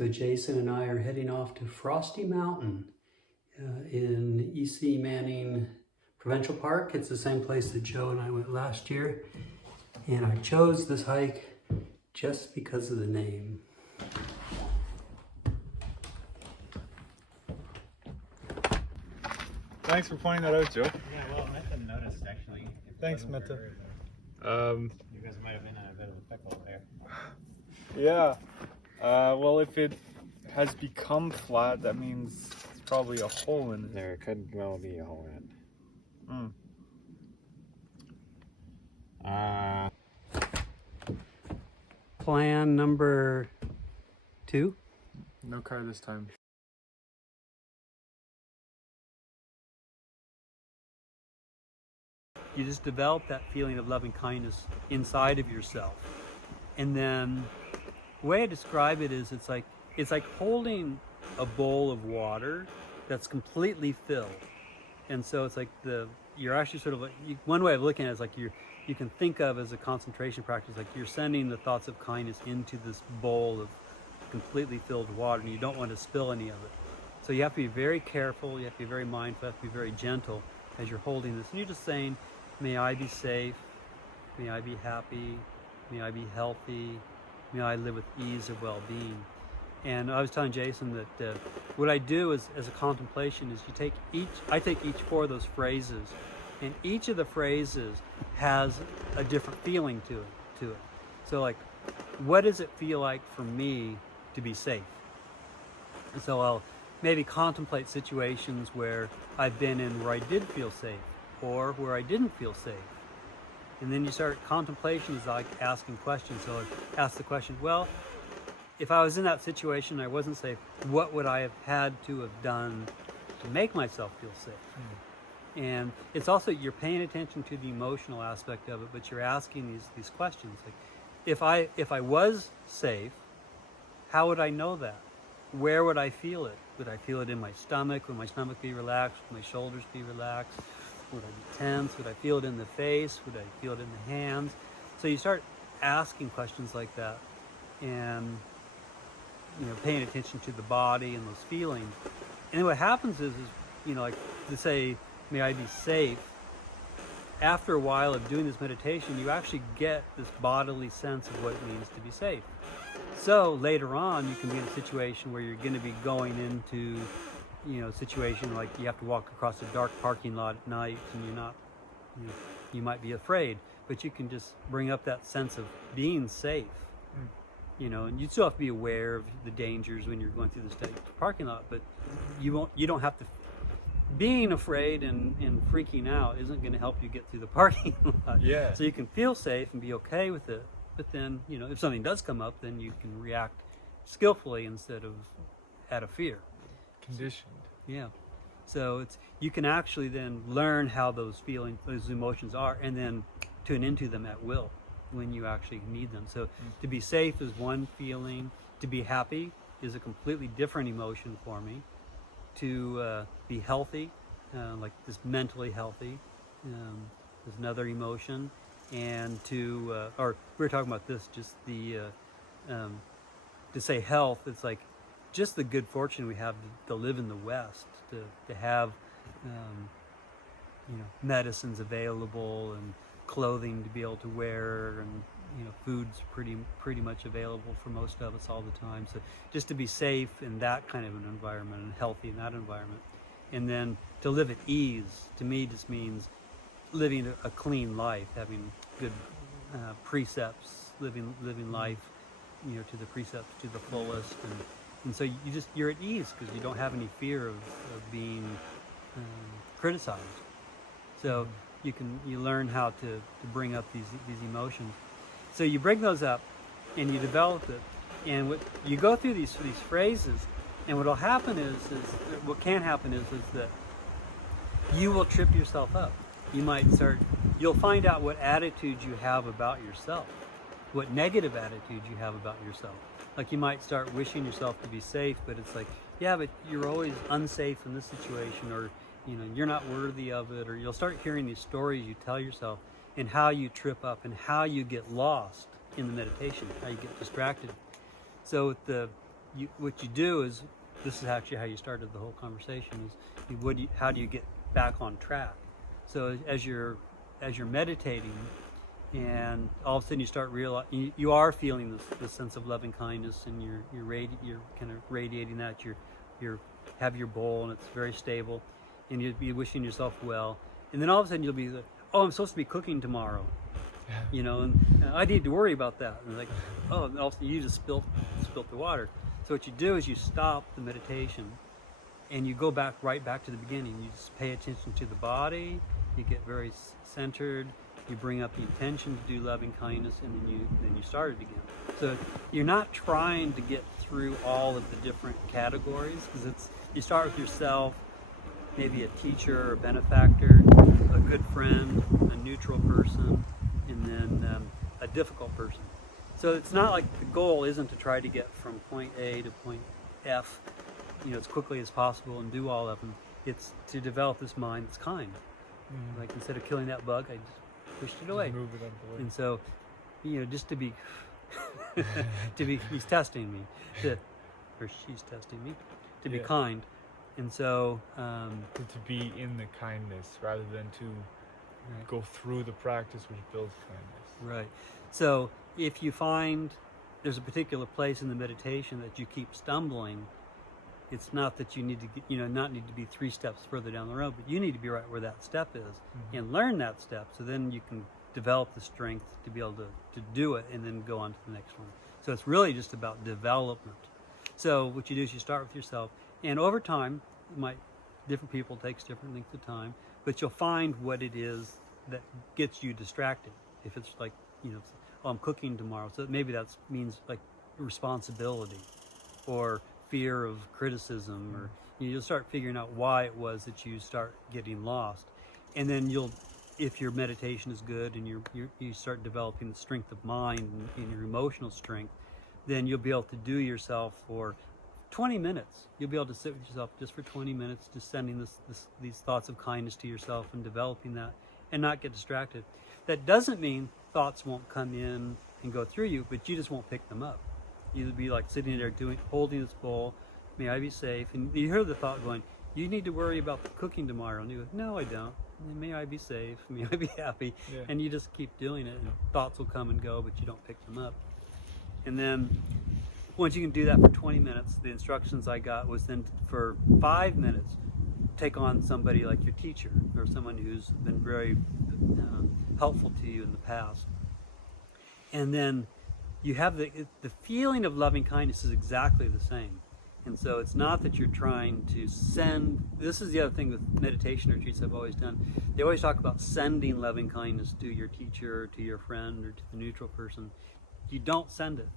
So Jason and I are heading off to Frosty Mountain in E.C. Manning Provincial Park. It's the same place that Joe and I went last year. And I chose this hike just because of the name. Thanks for pointing that out, Joe. Yeah, well, Meta noticed actually. Thanks, Meta. You guys might have been in a bit of a pickle there. Yeah. Well, if it has become flat, that means it's probably a hole in it. There could well be a hole in it. Plan number 2. No car this time. You just develop that feeling of loving kindness inside of yourself. And then the way I describe it is it's like holding a bowl of water that's completely filled. And so it's like you're actually sort of like, one way of looking at it is like you can think of as a concentration practice, like you're sending the thoughts of kindness into this bowl of completely filled water, and you don't want to spill any of it. So you have to be very careful, you have to be very mindful, you have to be very gentle as you're holding this. And you're just saying, may I be safe, may I be happy, may I be healthy, may I live with ease of well-being. And I was telling Jason that what I do is, as a contemplation, is I take each 4 of those phrases, and each of the phrases has a different feeling to it. So like, what does it feel like for me to be safe? And so I'll maybe contemplate situations where I've been in where I did feel safe, or where I didn't feel safe. And then you start, contemplation is like asking questions. So I ask the question, well, if I was in that situation and I wasn't safe, what would I have had to have done to make myself feel safe? And it's also, you're paying attention to the emotional aspect of it, but you're asking these questions. Like, if I was safe, how would I know that? Where would I feel it? Would I feel it in my stomach? Would my stomach be relaxed? Would my shoulders be relaxed? Would I be tense? Would I feel it in the face? Would I feel it in the hands? So you start asking questions like that, and paying attention to the body and those feelings. And then what happens is like to say, may I be safe, after a while of doing this meditation, you actually get this bodily sense of what it means to be safe. So later on, you can be in a situation where you're going to be going into a situation like you have to walk across a dark parking lot at night, and you're not, you might be afraid, but you can just bring up that sense of being safe. And you still have to be aware of the dangers when you're going through the parking lot, but you don't have to. Being afraid and freaking out isn't going to help you get through the parking lot. Yeah. So you can feel safe and be okay with it, but then if something does come up, then you can react skillfully instead of out of fear. Conditioned. Yeah. So you can actually then learn how those feelings, those emotions are, and then tune into them at will when you actually need them. So to be safe is one feeling. To be happy is a completely different emotion for me. To be healthy, like this mentally healthy, is another emotion. And or we were talking about this, just to say health, it's like just the good fortune we have to live in the West, to have medicines available and clothing to be able to wear, and food's pretty much available for most of us all the time. So just to be safe in that kind of an environment and healthy in that environment, and then to live at ease, to me just means living a clean life, having good precepts, living life to the precepts to the fullest, and so you're at ease because you don't have any fear of being criticized. So you learn how to bring up these emotions. So you bring those up and you develop it, and what you go through these phrases, and what will happen is what can happen is that you will trip yourself up. You'll find out what attitudes you have about yourself, what negative attitudes you have about yourself. Like you might start wishing yourself to be safe, but it's like, yeah, but you're always unsafe in this situation, or you're not worthy of it, or you'll start hearing these stories you tell yourself, and how you trip up and how you get lost in the meditation, how you get distracted. So what you do is, this is actually how you started the whole conversation, is how do you get back on track? So as you're meditating, and all of a sudden you start realizing you are feeling this sense of loving kindness, and you're kind of radiating that. You're have your bowl and it's very stable, and you'll be wishing yourself well, and then all of a sudden you'll be like, oh, I'm supposed to be cooking tomorrow, and I need to worry about that. And like, oh, and all of a sudden you just spilt the water. So what you do is you stop the meditation, and you go right back to the beginning. You just pay attention to the body. You get very centered. You bring up the intention to do loving kindness, and then you start it again. So you're not trying to get through all of the different categories, because you start with yourself, maybe a teacher or benefactor, a good friend, a neutral person, and then a difficult person. So it's not like the goal isn't to try to get from point A to point F, as quickly as possible and do all of them. It's to develop this mind that's kind. Like, instead of killing that bug, I just pushed it away. Move it out the way. And so, just to be, he's testing me, or she's testing me, to be kind. And so, to be in the kindness rather than to go through the practice which builds kindness. Right. So if you find there's a particular place in the meditation that you keep stumbling, it's not that you need to not need to be 3 steps further down the road, but you need to be right where that step is, and learn that step, so then you can develop the strength to be able to do it, and then go on to the next one. So it's really just about development. So what you do is you start with yourself, and over time, different people takes different lengths of time, but you'll find what it is that gets you distracted. If it's like, oh, I'm cooking tomorrow, so maybe that means like responsibility or fear of criticism, or you'll start figuring out why it was that you start getting lost. And then if your meditation is good, and you start developing the strength of mind and your emotional strength, then you'll be able to do yourself for 20 minutes. You'll be able to sit with yourself just for 20 minutes, just sending these thoughts of kindness to yourself and developing that, and not get distracted. That doesn't mean thoughts won't come in and go through you, but you just won't pick them up. You'll be like sitting there holding this bowl, may I be safe, and you hear the thought going, you need to worry about the cooking tomorrow, and you go, no, I don't. And may I be safe, may I be happy, and you just keep doing it, and thoughts will come and go, but you don't pick them up. And then once you can do that for 20 minutes, the instructions I got was then for 5 minutes, take on somebody like your teacher, or someone who's been very helpful to you in the past. And then you have the feeling of loving kindness is exactly the same. And so it's not that you're trying to send. This is the other thing with meditation retreats I've always done. They always talk about sending loving kindness to your teacher, or to your friend, or to the neutral person. You don't send it.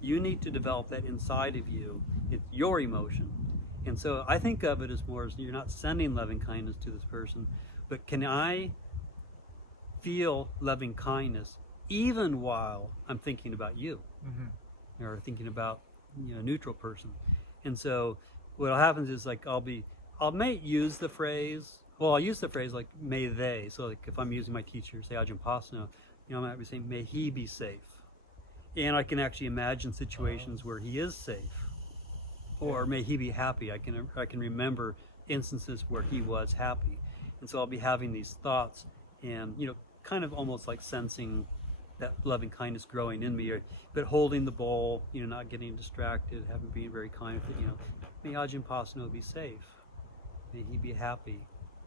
You need to develop that inside of you. It's your emotion. And so I think of it as more as you're not sending loving kindness to this person, but can I feel loving kindness even while I'm thinking about you, or thinking about a neutral person? And so what happens is, like, I'll may use the phrase. Well, I'll use the phrase like may they. So like if I'm using my teacher, say Ajahn Pasno, I might be saying may he be safe, and I can actually imagine situations where he is safe, or may he be happy. I can remember instances where he was happy, and so I'll be having these thoughts, and kind of almost like sensing that loving kindness growing in me, but holding the bowl, not getting distracted, being very kind with it. May Ajahn Pasno be safe, may he be happy,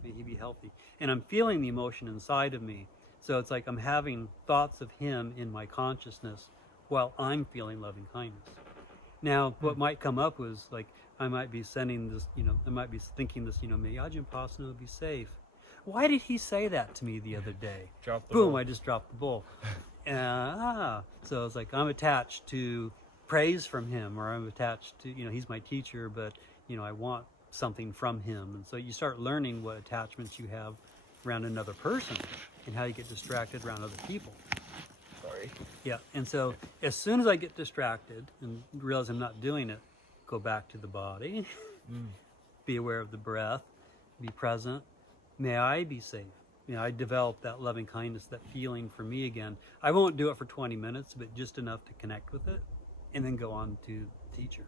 may he be healthy, and I'm feeling the emotion inside of me. So it's like I'm having thoughts of him in my consciousness while I'm feeling loving kindness. Now, what might come up was like I might be sending this, I might be thinking this, may Ajahn Pasno be safe. Why did he say that to me the other day? Boom! I just dropped the bowl. So it's like I'm attached to praise from him, or I'm attached to, he's my teacher, but I want something from him. And so you start learning what attachments you have around another person, and how you get distracted around other people. Sorry. Yeah, and so as soon as I get distracted and realize I'm not doing it, go back to the body, be aware of the breath, be present. May I be safe. I develop that loving kindness, that feeling for me again. I won't do it for 20 minutes, but just enough to connect with it, and then go on to the teacher.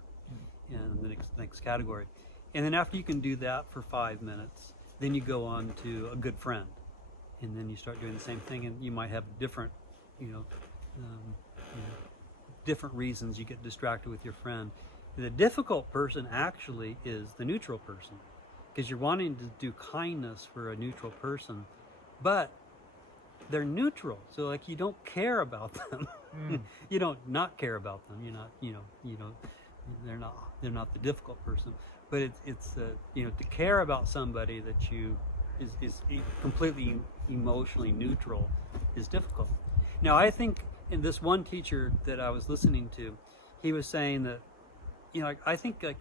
in the next category. And then after you can do that for 5 minutes, then you go on to a good friend, and then you start doing the same thing, and you might have different, you know, different reasons you get distracted with your friend. The difficult person actually is the neutral person, because you're wanting to do kindness for a neutral person, but they're neutral, so like you don't care about them. You don't not care about them. You're not, you know, they're not the difficult person, but it's you know, to care about somebody that you is completely emotionally neutral is difficult. Now I think in this one teacher that I was listening to, he was saying that, you know, I think like,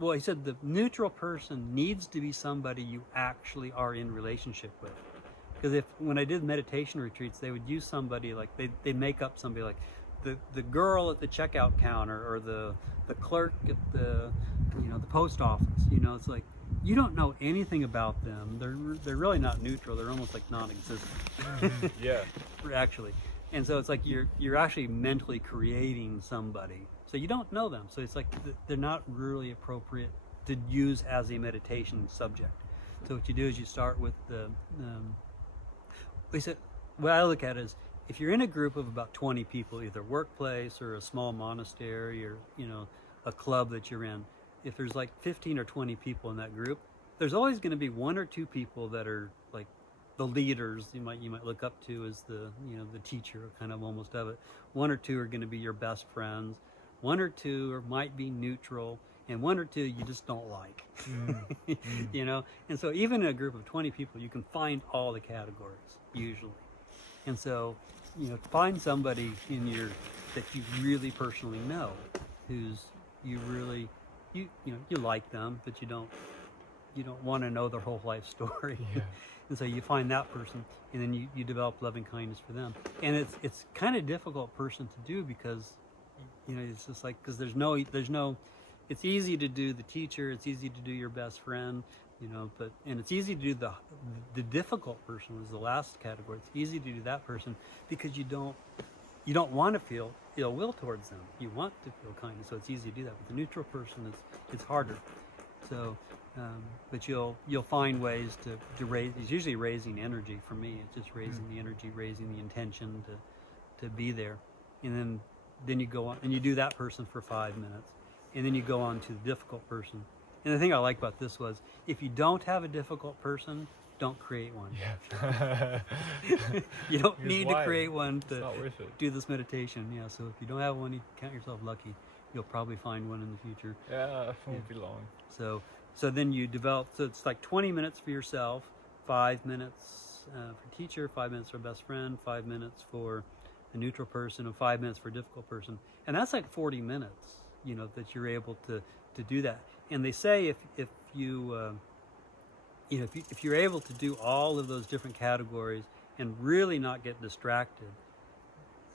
well, he said the neutral person needs to be somebody you actually are in relationship with. Because when I did meditation retreats, they would use somebody like they'd make up somebody like the girl at the checkout counter, or the clerk at the, you know, the post office. You know, it's like you don't know anything about them. They're really not neutral. They're almost like non-existent. Yeah. Actually, and so it's like you're actually mentally creating somebody. So you don't know them. So it's like they're not really appropriate to use as a meditation subject. So what you do is you start with the what I look at is, if you're in a group of about 20 people, either workplace or a small monastery or, you know, a club that you're in, if there's like 15 or 20 people in that group, there's always going to be 1 or 2 people that are like the leaders you might look up to as the, you know, the teacher kind of almost of it. 1 or 2 are going to be your best friends. 1 or 2 might be neutral, and 1 or 2 you just don't like. You know, and so even in a group of 20 people, you can find all the categories usually. And so, you know, find somebody in your that you really personally know, who's you really you know, you like them, but you don't want to know their whole life story. Yeah. And so you find that person, and then you develop loving kindness for them. And it's kind of difficult person to do, because, you know, it's just like, because there's no it's easy to do the teacher, it's easy to do your best friend, you know, and it's easy to do the difficult person was the last category. It's easy to do that person because you don't want to feel ill will towards them. You want to feel kindness, so it's easy to do that. With the neutral person, it's harder. So, but you'll find ways to raise. It's usually raising energy for me. It's just raising the energy, raising the intention to be there, and then you go on and you do that person for 5 minutes, and then you go on to the difficult person. And the thing I like about this was, if you don't have a difficult person, don't create one. Yeah. You don't Here's need why. to create one It's not worth it. do this meditation. Yeah, so if you don't have one, you count yourself lucky. You'll probably find one in the future. Yeah, it won't be long. So then you develop, so it's like 20 minutes for yourself, 5 minutes for teacher, 5 minutes for best friend, 5 minutes for a neutral person, and 5 minutes for a difficult person. And that's like 40 minutes, you know, that you're able to do that. And they say if you you know, if you're able to do all of those different categories and really not get distracted,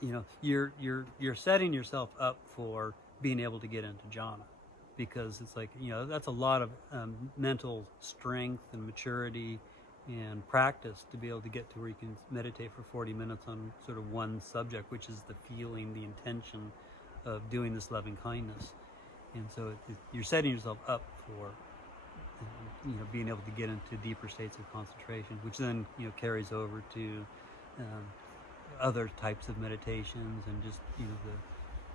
you know, you're setting yourself up for being able to get into jhana, because it's like, you know, that's a lot of mental strength and maturity and practice to be able to get to where you can meditate for 40 minutes on sort of one subject, which is the feeling, the intention of doing this loving kindness. And so you're setting yourself up for, you know, being able to get into deeper states of concentration, which then, you know, carries over to other types of meditations, and just, you know,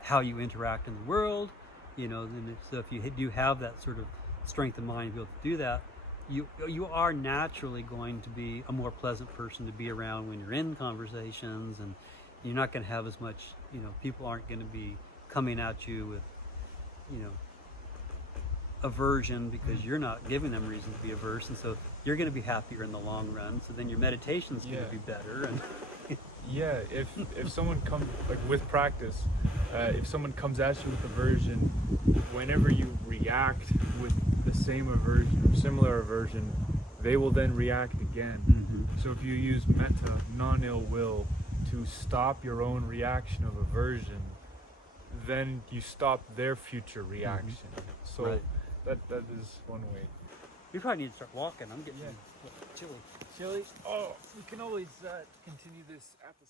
how you interact in the world, you know. And so if you do have that sort of strength of mind to be able to do that, you are naturally going to be a more pleasant person to be around when you're in conversations, and you're not going to have as much, you know, people aren't going to be coming at you with, you know, aversion, because you're not giving them reason to be averse, and so you're going to be happier in the long run. So then your meditation's going to be better. And Yeah, if someone comes, like with practice, if someone comes at you with aversion, whenever you react with the same aversion or similar aversion, they will then react again. So if you use metta, non-ill will, to stop your own reaction of aversion, then you stop their future reaction. So Right. that is one way. we probably need to start walking. I'm getting chilly. Chili? Oh, we can always continue this at the